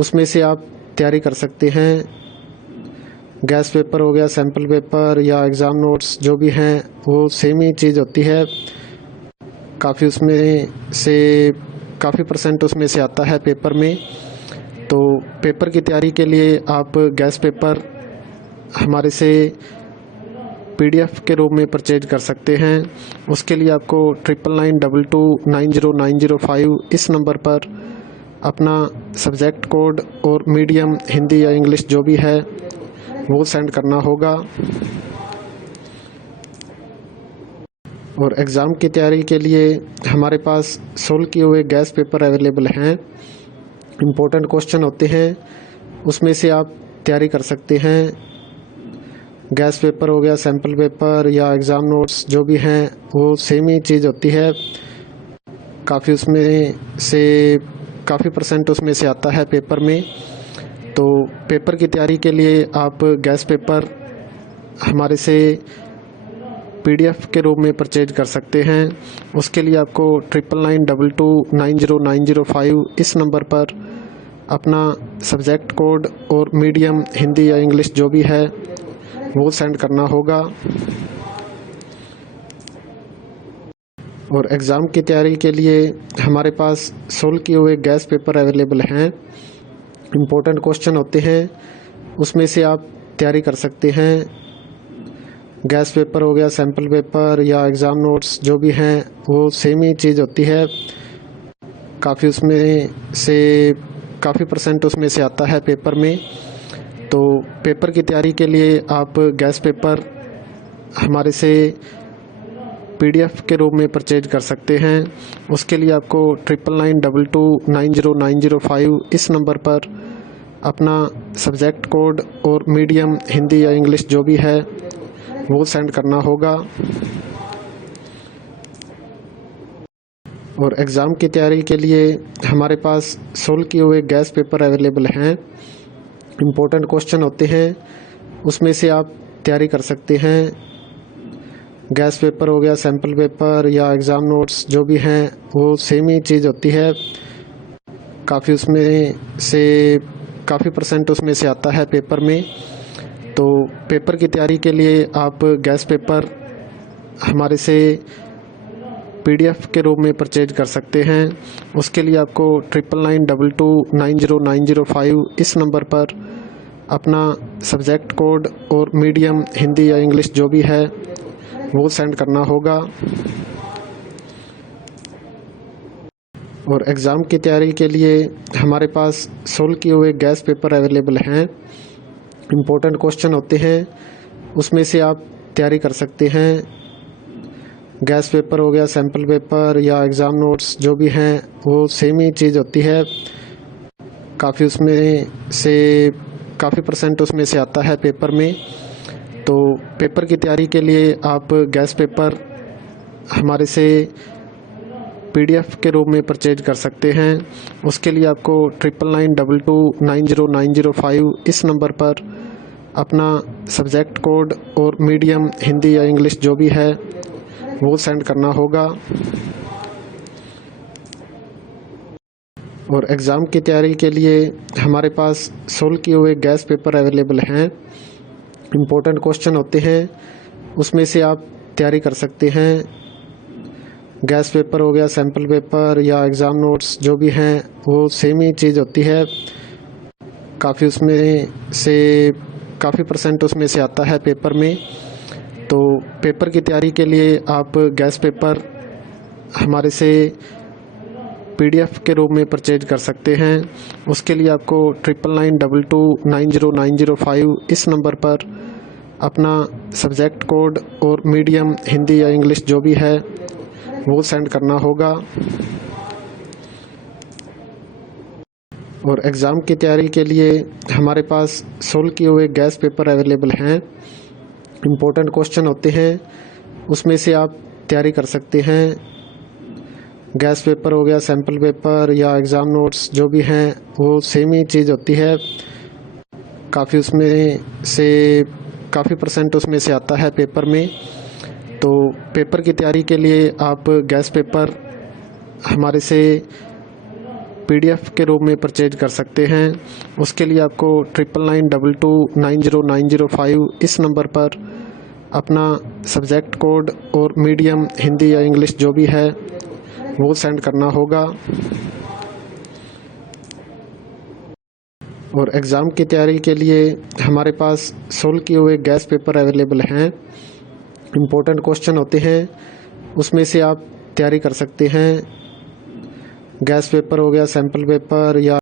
उसमें से आप तैयारी कर सकते हैं। गैस पेपर हो गया, सैम्पल पेपर या एग्ज़ाम नोट्स जो भी हैं वो सेम ही चीज़ होती है। काफ़ी उसमें से काफ़ी परसेंट उसमें से आता है पेपर में। तो पेपर की तैयारी के लिए आप गैस पेपर हमारे से PDF के रूप में परचेज कर सकते हैं। उसके लिए आपको 9992290905 इस नंबर पर अपना सब्जेक्ट कोड और मीडियम हिंदी या इंग्लिश जो भी है वो सेंड करना होगा। और एग्ज़ाम की तैयारी के लिए हमारे पास सोल्व किए हुए गैस पेपर अवेलेबल हैं। इम्पोर्टेंट क्वेश्चन होते हैं, उसमें से आप तैयारी कर सकते हैं। गैस पेपर हो गया, सैम्पल पेपर या एग्ज़ाम नोट्स जो भी हैं वो सेम ही चीज़ होती है। काफ़ी उसमें से काफ़ी परसेंट उसमें से आता है पेपर में। तो पेपर की तैयारी के लिए आप गैस पेपर हमारे से PDF के रूप में परचेज कर सकते हैं। उसके लिए आपको 9992290905 इस नंबर पर अपना सब्जेक्ट कोड और मीडियम हिंदी या इंग्लिश जो भी है वो सेंड करना होगा। और एग्ज़ाम की तैयारी के लिए हमारे पास सोल्व किए हुए गैस पेपर अवेलेबल हैं। इम्पोर्टेंट क्वेश्चन होते हैं, उसमें से आप तैयारी कर सकते हैं। गैस पेपर हो गया, सैम्पल पेपर या एग्ज़ाम नोट्स जो भी हैं वो सेम ही चीज़ होती है। काफ़ी उसमें से काफ़ी परसेंट उसमें से आता है पेपर में। तो पेपर की तैयारी के लिए आप गैस पेपर हमारे से PDF के रूप में परचेज कर सकते हैं। उसके लिए आपको 9992290905 इस नंबर पर अपना सब्जेक्ट कोड और मीडियम हिंदी या इंग्लिश जो भी है वो सेंड करना होगा। और एग्ज़ाम की तैयारी के लिए हमारे पास सोल्व किए हुए गैस पेपर अवेलेबल हैं। इम्पोर्टेंट क्वेश्चन होते हैं, उसमें से आप तैयारी कर सकते हैं। गैस पेपर हो गया, सैम्पल पेपर या एग्ज़ाम नोट्स जो भी हैं वो सेम ही चीज़ होती है। काफ़ी उसमें से काफ़ी परसेंट उसमें से आता है पेपर में। तो पेपर की तैयारी के लिए आप गैस पेपर हमारे से PDF के रूप में परचेज कर सकते हैं। उसके लिए आपको 9992290905 इस नंबर पर अपना सब्जेक्ट कोड और मीडियम हिंदी या इंग्लिश जो भी है वो सेंड करना होगा। और एग्ज़ाम की तैयारी के लिए हमारे पास सोल्व किए हुए गैस पेपर अवेलेबल हैं। इम्पोर्टेंट क्वेश्चन होते हैं, उसमें से आप तैयारी कर सकते हैं। गैस पेपर हो गया, सैम्पल पेपर या एग्ज़ाम नोट्स जो भी हैं वो सेम ही चीज़ होती है। काफ़ी उसमें से काफ़ी परसेंट उसमें से आता है पेपर में। तो पेपर की तैयारी के लिए आप गैस पेपर हमारे से PDF के रूप में परचेज कर सकते हैं। उसके लिए आपको 9992290905 इस नंबर पर अपना सब्जेक्ट कोड और मीडियम हिंदी या इंग्लिश जो भी है वो सेंड करना होगा। और एग्ज़ाम की तैयारी के लिए हमारे पास सोल्व किए हुए गैस पेपर अवेलेबल हैं। इम्पोर्टेंट क्वेश्चन होते हैं, उसमें से आप तैयारी कर सकते हैं। गैस पेपर हो गया, सैम्पल पेपर या एग्ज़ाम नोट्स जो भी हैं वो सेम ही चीज़ होती है। काफ़ी उसमें से काफ़ी परसेंट उसमें से आता है पेपर में। तो पेपर की तैयारी के लिए आप गैस पेपर हमारे से PDF के रूप में परचेज कर सकते हैं। उसके लिए आपको 9992290905 इस नंबर पर अपना सब्जेक्ट कोड और मीडियम हिंदी या इंग्लिश जो भी है वो सेंड करना होगा। और एग्ज़ाम की तैयारी के लिए हमारे पास सोल्व किए हुए गैस पेपर अवेलेबल हैं। इम्पोर्टेंट क्वेश्चन होते हैं, उसमें से आप तैयारी कर सकते हैं। गैस पेपर हो गया, सैम्पल पेपर या एग्ज़ाम नोट्स जो भी हैं वो सेम ही चीज़ होती है। काफ़ी उसमें से काफ़ी परसेंट उसमें से आता है पेपर में। तो पेपर की तैयारी के लिए आप गैस पेपर हमारे से PDF के रूप में परचेज कर सकते हैं। उसके लिए आपको 9992290905 इस नंबर पर अपना सब्जेक्ट कोड और मीडियम हिंदी या इंग्लिश जो भी है वो सेंड करना होगा। और एग्ज़ाम की तैयारी के लिए हमारे पास सोल्व किए हुए गैस पेपर अवेलेबल हैं। इम्पोर्टेंट क्वेश्चन होते हैं, उसमें से आप तैयारी कर सकते हैं। गैस पेपर हो गया, सैम्पल पेपर या